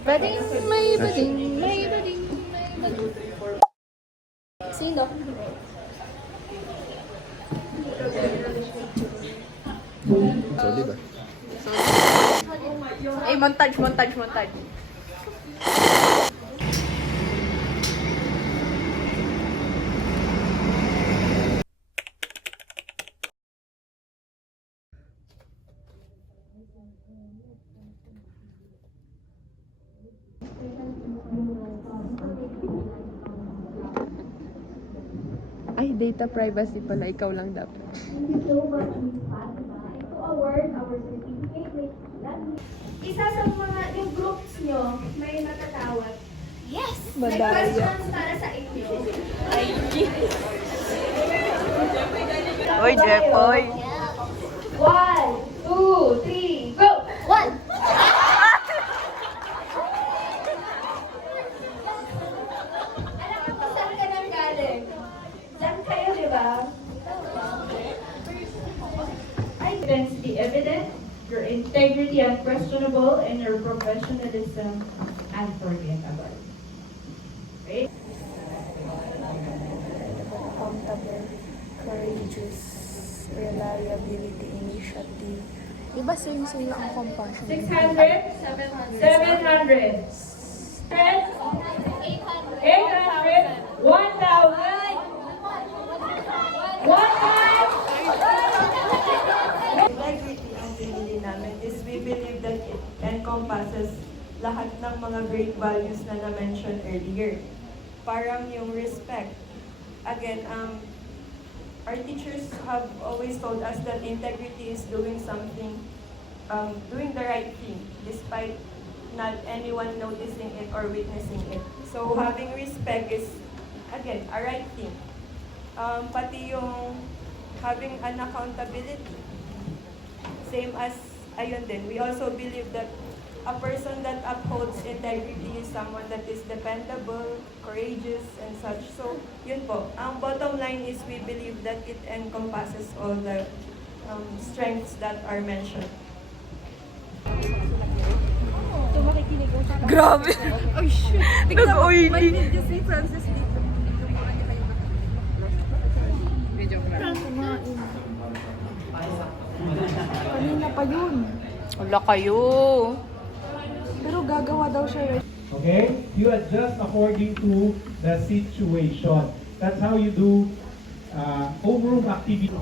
Bading, may bading, may bading, may bading. Sino? Solid ba? Eh, montage, montage, montage. Ay, data privacy pala. Ikaw lang dapat. Isa sa mga yung groups nyo, may natatawag. Yes! May Madaya. questions para sa inyo. Oy, Jepoy. 1, 2, 3, go! 1! Alam mo kung saan ka nang galing? Diyan kayo, di ba? Against the evidence, your integrity unquestionable, and your professionalism unforgettable. Okay? Accountable, courageous, reliability, initiative. Diba same-same ang compassion? 600, 700, 10, 800, 1,000, 1,000. Integrity ang pinili namin is we believe that it encompasses lahat ng mga great values na na-mention earlier. Parang yung respect. Again, our teachers have always told us that integrity is doing something, doing the right thing, despite not anyone noticing it or witnessing it. So having respect is, again, a right thing. Pati yung having an accountability. Same as, ayun din, we also believe that a person that upholds integrity is someone that is dependable, courageous, and such. So, yun po. Ang bottom line is we believe that it encompasses all the strengths that are mentioned. Grabe! Ay, shit! Nag-oily! Kanina pa yun. Wala kayo. Pero gagawa daw siya. Okay? You adjust according to the situation. That's how you do homeroom activity.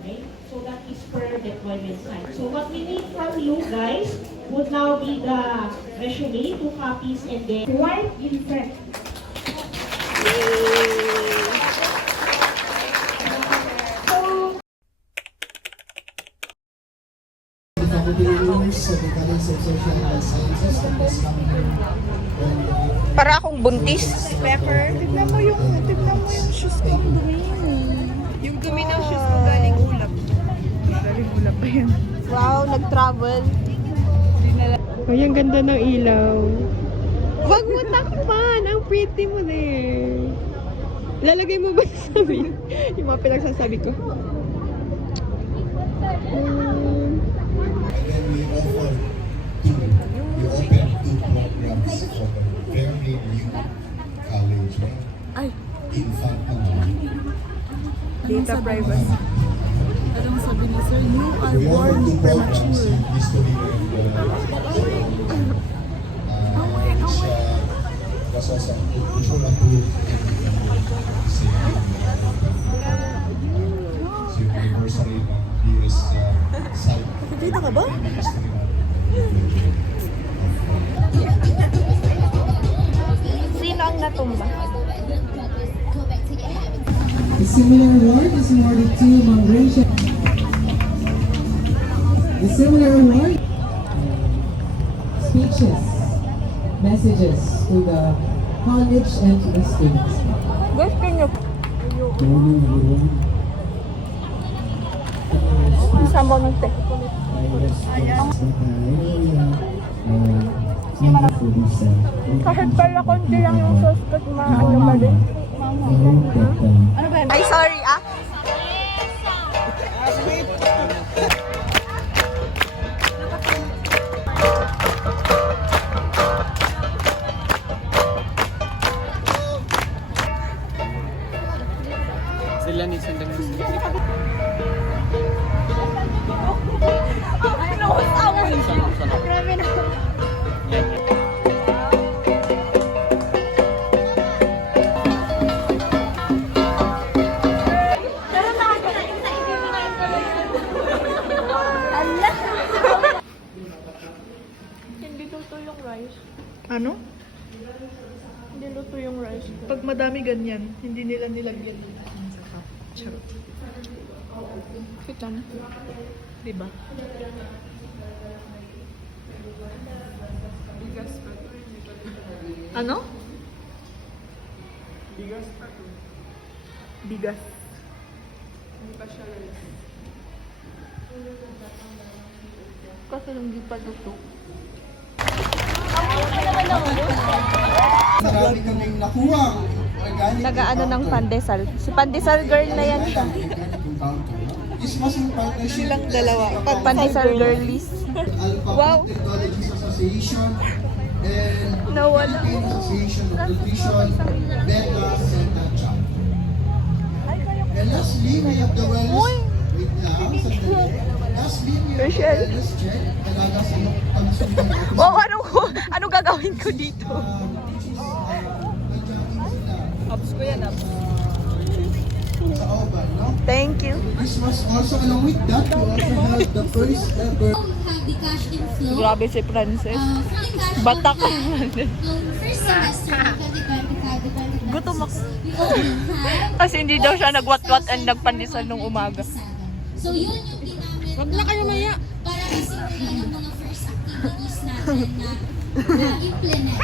Okay? So that is per deployment site. So what we need from you guys would now be the resume, 2 copies, and then white in front. Para akong buntis. Pepper, tignan mo yung shoes ko. Ang dumi. Yung dumi ng shoes ko galing ulap. Galing ulap pa yan. Wow, nag-travel. Ay, ang ganda ng ilaw. Wag mo takpan! Ang pretty mo din. Lalagay mo ba sa sabi? Yung mga pinagsasabi ko. And then we offer we open 2 programs for the very new college. Ay. Infant Data privacy. Anong sabi ni sir? You are we offer born 2 programs premature. in history and which was also before approved so yung anniversary ng US site. Dito ka ba? Sino ang natumba? A similar award is awarded to Ma'am Rachel. A similar award, speeches, messages to the college and to the students. Gusto nyo. Good morning, everyone. Sabaw ng te. Kahit pala konti lang yung sauce ko, ano ba din? Ano ba yun? Ay, sorry ah. luto yung rice. Ano? Hindi luto yung rice. Pag madami ganyan, hindi nila nilagyan ng saka. Charot. Kita mo. Diba? Ano? Bigas. Kasi hindi pa luto. Marami kaming nakuha. Nagaano ng pandesal. Si pandesal girl na yan siya. This was in partnership Silang dalawa. with Pandesal girlies. Alpha Wow. Technologies Association and Nawala. Philippine Association of Nutrition, Beta, and Natcha. And lastly, we have the wellness. Wait lang, sandali. Lastly, we have the Rachel. wellness check. Talaga sa mga pagsunod. Wow, ano gagawin ko dito? Abs ko yan, abs. Sa Oban, no? Thank you. This was also along with that, we also had the first ever Have the cash inflow. Grabe si Frances. From the cash Batak. Noong first semester of 2025-2026, Gutom ako. we only have Kasi hindi daw siya nagwat-wat and nagpandesal nung umaga. So yun yung ginamit Wag na kayo maya. para masimulan yung mga first activities natin na implement.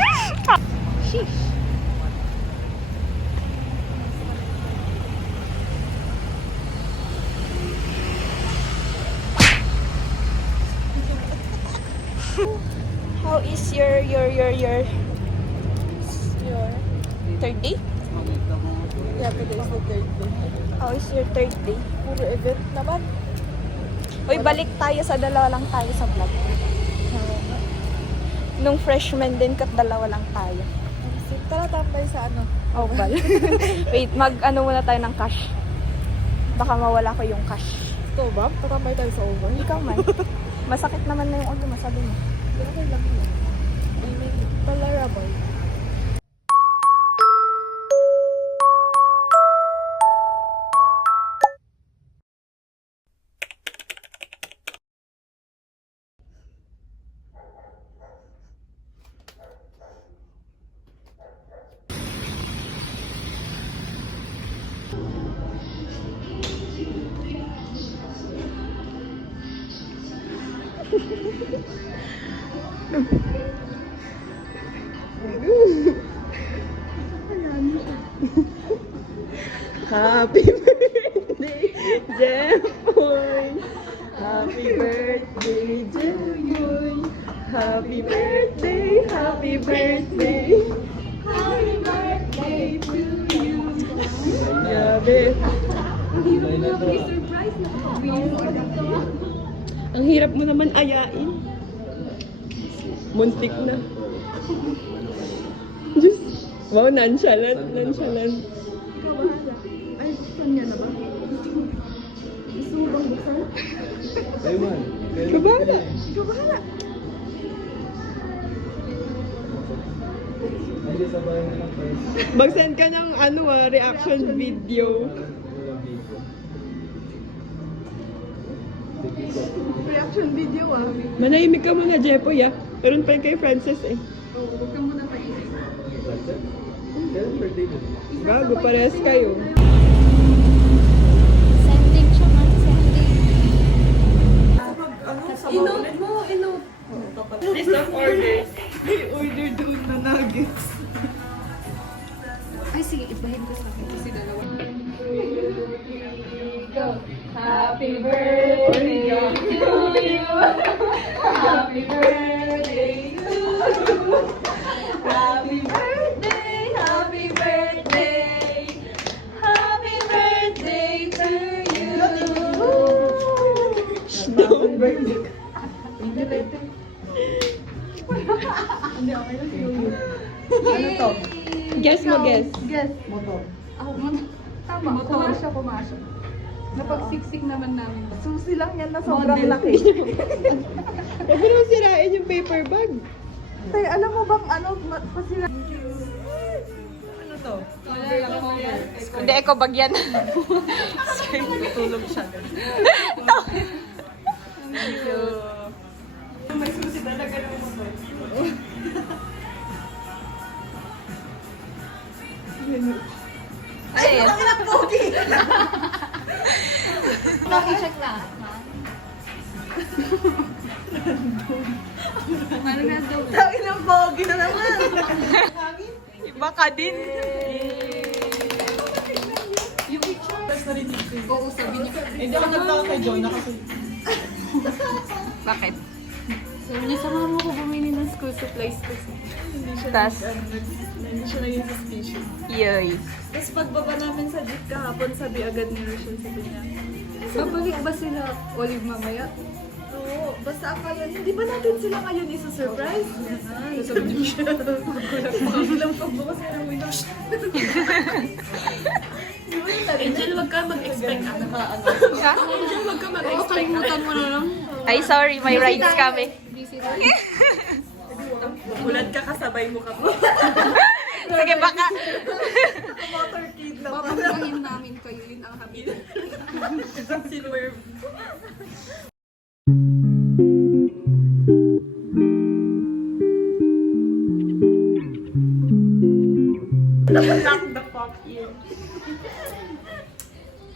How is your third day? Yeah, today is the third day. How is your third day? Puro event naman. Uy, balik tayo sa dalawa lang tayo sa vlog. Nung freshman din, kat dalawa lang tayo. Tara tambay sa ano. Oh, bal. Wait, mag-ano muna tayo ng cash. Baka mawala ko yung cash. Ito ba? Tatambay tayo sa over. Ikaw man. Masakit naman na yung ulo, masabi mo. Okay lang yun. I mean, tolerable. Happy birthday, Jeffoy! Happy birthday, Jeffoy! Happy birthday, happy birthday! Happy birthday to you! Grabe! Ang hirap mo naman ayain. Muntik na. Just, wow, nonchalant. Ikaw bahala. Ay, buksan niya na ba? Gusto mo bang buksan? Ikaw bahala. Mag-send ka ng reaction video. Reaction video Manahimik ka muna, Jepoy Meron pa yun kay Frances huwag ka muna paisip. Gago, parehas kayo. Sending siya man, sending. Inote mo. List of orders. May order doon na nuggets. Ay, sige, ibahin ko sa akin kasi dalawa. Happy birthday to you. Happy birthday to you. Happy birthday, happy birthday. Happy birthday to you. Happy birthday. Hindi, okay na siya. Ano to? Guess mo, guess. Guess. Motor. Ako, tama. Pumasok. Napagsiksik naman namin. Susi lang yan na sobrang laki. Huwag mo naman sirain yung paper bag. Tay, alam mo bang pasira... Ano to? Hindi, eko bagyan. Tutulog siya. May susi talaga ng motor. Ay, Pogi check na. Ano na daw? Tawin ng pogi na naman. Iba ka din. Yung picture. Oo, sabi niya. Hindi ako nagtawag kay Jonah kasi Bakit? Sabi niya, sama mo ko bumili ng school supplies kasi. Tas, Hindi siya naging suspicious. yoy. Tapos pagbaba namin sa jeep kahapon, sabi agad ni Rochelle, sabi niya, babalik ba sila Olive mamaya? Oo, basta akala, hindi ba natin sila ngayon isa-surprise? Sabi niya siya, magkulang pagbukas ka ng window. Angel, wag ka mag-expect. Angel, wag ka mag-expect. Mo na lang. Ay, sorry, may rides kami. Ulad ka kasabay mo ka po. Sige, baka. Motorcade na pa. Papangahin namin kayo, yun ang habi. Silver. Knock the fuck in.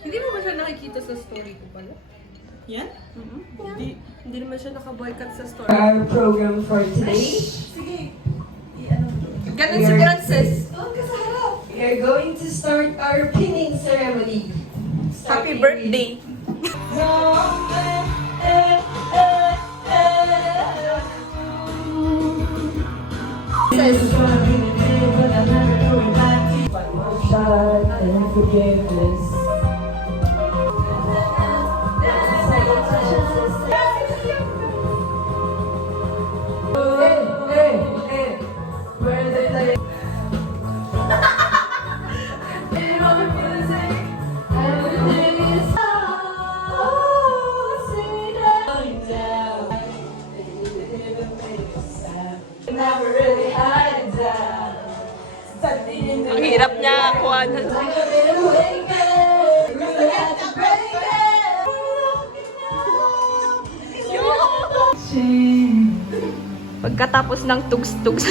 Hindi mo ba siya nakikita sa story ko pala? Yan? Hindi naman siya naka-boycott sa store. Our program for today. Ganun si Frances. We are going to start our pinning ceremony. Happy birthday. This is gonna be the day when I'm never going back to one more shot and forgiveness. Hey, where they play? Everything is never really hide down. Ang hirap niya kuhan. Pagkatapos ng tugs-tugs.